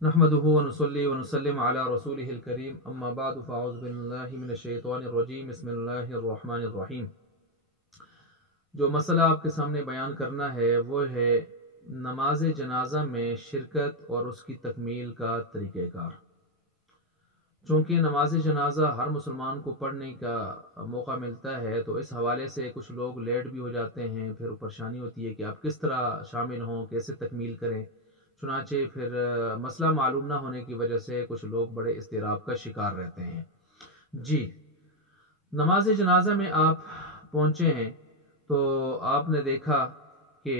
नहमदुहु व नुसल्ली व नुसल्लिम अला रसूलिहिल करीम अम्मा बाद फ़अऊज़ु बिल्लाहि मिनश शैतानिर रजीम बिस्मिल्लाहिर रहमानिर रहीम। जो मसला आपके सामने बयान करना है वो है नमाज जनाजा में शिरकत और उसकी तकमील का तरीक़ेकार। चूँकि नमाज जनाजा हर मुसलमान को पढ़ने का मौका मिलता है तो इस हवाले से कुछ लोग लेट भी हो जाते हैं, फिर परेशानी होती है कि आप किस तरह शामिल हों, कैसे तकमील करें। चुनाचे फिर मसला मालूम ना होने की वजह से कुछ लोग बड़े इस्तिराब का शिकार रहते हैं। जी, नमाज जनाजा में आप पहुँचे हैं तो आपने देखा कि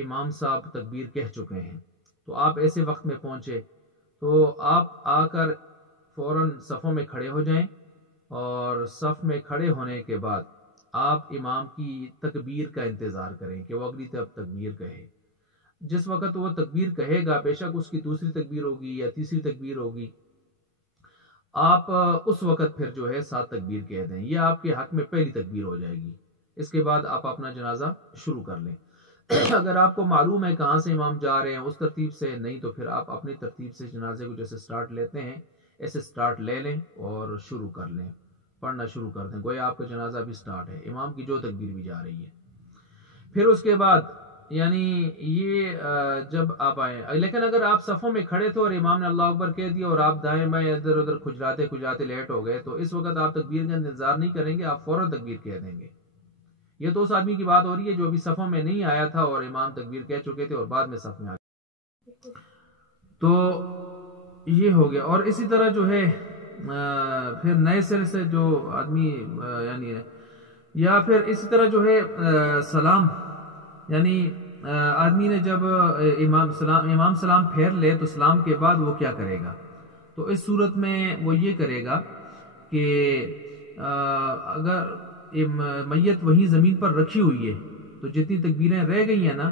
इमाम साहब तकबीर कह चुके हैं, तो आप ऐसे वक्त में पहुँचे तो आप आकर फ़ौरन सफ़ों में खड़े हो जाएं और सफ़ में खड़े होने के बाद आप इमाम की तकबीर का इंतज़ार करें कि वो अगली तरफ तकबीर कहे। जिस वक़्त वो तकबीर कहेगा, बेशक उसकी दूसरी तकबीर होगी या तीसरी तकबीर होगी, आप उस वक़्त फिर जो है 7 तकबीर कह दें, यह आपके हक़ में पहली तकबीर हो जाएगी। इसके बाद आप अपना जनाजा शुरू कर लें। अगर आपको मालूम है कहाँ से इमाम जा रहे हैं उस तरतीब से, नहीं तो फिर आप अपनी तरतीब से जनाजे को जैसे स्टार्ट लेते हैं ऐसे स्टार्ट ले लें और शुरू कर लें, पढ़ना शुरू कर दें, गोया आपका जनाजा भी स्टार्ट है, इमाम की जो तकबीर भी जा रही है। फिर उसके बाद यानी ये जब आप आए, लेकिन अगर आप सफ़ों में खड़े थे और इमाम ने अल्लाह अकबर कह दिया और आप दाएं बाएं इधर उधर खुजलाते खुजलाते लेट हो गए तो इस वक्त आप तकबीर का इंतजार नहीं करेंगे, आप फौरन तकबीर कह देंगे। ये तो उस आदमी की बात हो रही है जो अभी सफ़ों में नहीं आया था और इमाम तकबीर कह चुके थे और बाद में सफ़ में आ गए, तो ये हो गया। और इसी तरह जो है फिर नए सिरे से जो आदमी यानी या फिर इसी तरह जो है सलाम, यानी आदमी ने जब इमाम सलाम फेर ले तो सलाम के बाद वो क्या करेगा, तो इस सूरत में वो ये करेगा कि अगर मैयत वहीं ज़मीन पर रखी हुई है तो जितनी तकबीरें रह गई हैं ना,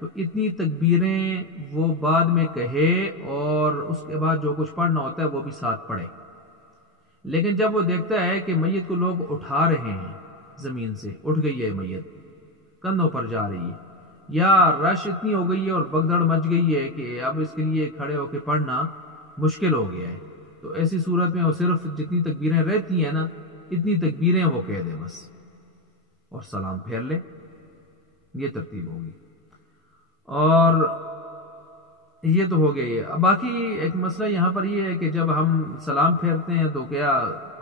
तो इतनी तकबीरें वो बाद में कहे और उसके बाद जो कुछ पढ़ना होता है वो भी साथ पढ़े। लेकिन जब वो देखता है कि मैयत को लोग उठा रहे हैं, ज़मीन से उठ गई है मैयत, कंधों पर जा रही है, या रश इतनी हो गई है और भगदड़ मच गई है कि अब इसके लिए खड़े होकर पढ़ना मुश्किल हो गया है, तो ऐसी सूरत में वो सिर्फ जितनी तकबीरें रहती हैं ना इतनी तकबीरें वो कह दे बस और सलाम फेर ले, ये तरतीब होगी। और ये तो हो गया ये। अब बाकी एक मसला यहाँ पर ये है कि जब हम सलाम फेरते हैं तो क्या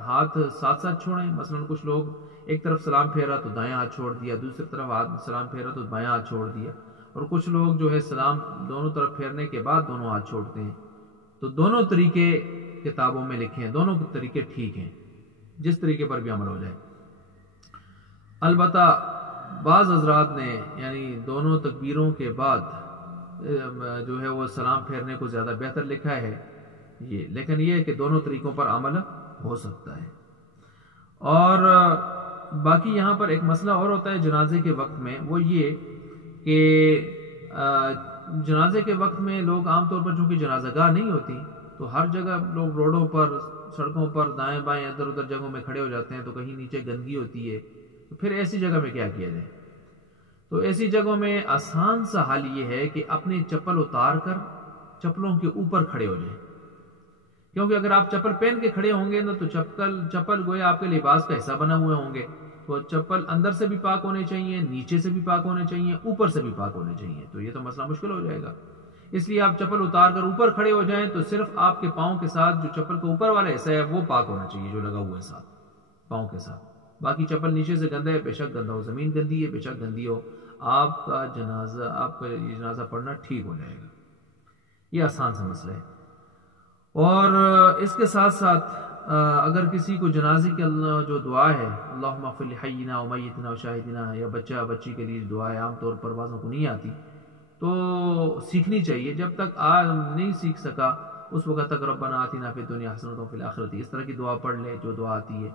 हाथ साथ साथ छोड़ें। मसलन कुछ लोग एक तरफ सलाम फेरा तो दायां हाथ छोड़ दिया, दूसरी तरफ हाथ सलाम फेरा तो बायां हाथ छोड़ दिया, और कुछ लोग जो है सलाम दोनों तरफ फेरने के बाद दोनों हाथ छोड़ते हैं। तो दोनों तरीके किताबों में लिखे हैं, दोनों तरीके ठीक हैं, जिस तरीके पर भी अमल हो जाए। अलबत्ता बाज़ हज़रात ने यानी दोनों तकबीरों के बाद जो है वो सलाम फेरने को ज़्यादा बेहतर लिखा है ये, लेकिन ये है कि दोनों तरीकों पर अमल हो सकता है। और बाकी यहाँ पर एक मसला और होता है जनाजे के वक्त में, वो ये कि जनाजे के वक्त में लोग आमतौर पर चूँकि जनाजागाह नहीं होती तो हर जगह लोग रोडों पर, सड़कों पर दाएं बाएं इधर उधर जगहों में खड़े हो जाते हैं, तो कहीं नीचे गंदगी होती है, तो फिर ऐसी जगह में क्या किया जाए। तो ऐसी जगहों में आसान सा हल ये है कि अपनी चप्पल उतार कर चप्पलों के ऊपर खड़े हो जाए, क्योंकि अगर आप चप्पल पहन के खड़े होंगे ना तो चप्पल गोया आपके लिबास का हिस्सा बना हुए होंगे, तो चप्पल अंदर से भी पाक होने चाहिए, नीचे से भी पाक होने चाहिए, ऊपर से भी पाक होने चाहिए, तो ये तो मसला मुश्किल हो जाएगा। इसलिए आप चप्पल उतार कर ऊपर खड़े हो जाएं तो सिर्फ आपके पाँव के साथ जो चप्पल का ऊपर वाला हिस्सा है वो पाक होना चाहिए, जो लगा हुआ है साथ पाँव के साथ। बाकी चप्पल नीचे से गंदा है, बेशक गंदा हो, ज़मीन गंदी है बेशक गंदी हो, आपका जनाजा पढ़ना ठीक हो जाएगा। ये आसान सा मसला है। और इसके साथ साथ अगर किसी को जनाजे के जो दुआ है अल्लाहुम्मा फ़िल हय्यिना व मय्यितना व शाहिदिना, या बच्चा बच्ची के लिए दुआ है, आमतौर पर बाज़ों को नहीं आती तो सीखनी चाहिए। जब तक नहीं सीख सका उस वक्त तक रब्बना आतिना फ़िद दुनिया हसनतन व फ़िल आखिरति, इस तरह की दुआ पढ़ ले जो दुआ आती है।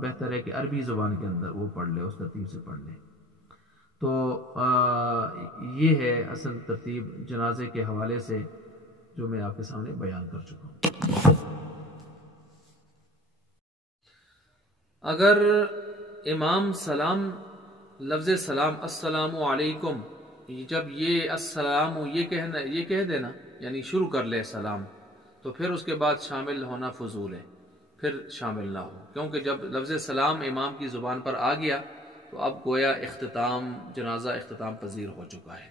बेहतर है कि अरबी ज़ुबान के अंदर वो पढ़ ले, उस तरतीब से पढ़ ले। तो ये है असल तरतीब जनाजे के हवाले से जो मैं आपके सामने बयान कर चुका हूँ। अगर इमाम सलाम लफ्ज़ सलाम अस्सलामु अलैकुम جب یہ السلام یہ کہہ دینا یعنی شروع کر لے سلام، تو پھر اس کے بعد شامل ہونا فضول ہے، پھر شامل نہ ہو، کیونکہ جب لفظ سلام امام کی زبان پر آ گیا تو اب گویا اختتام جنازہ اختتام پذیر ہو چکا ہے۔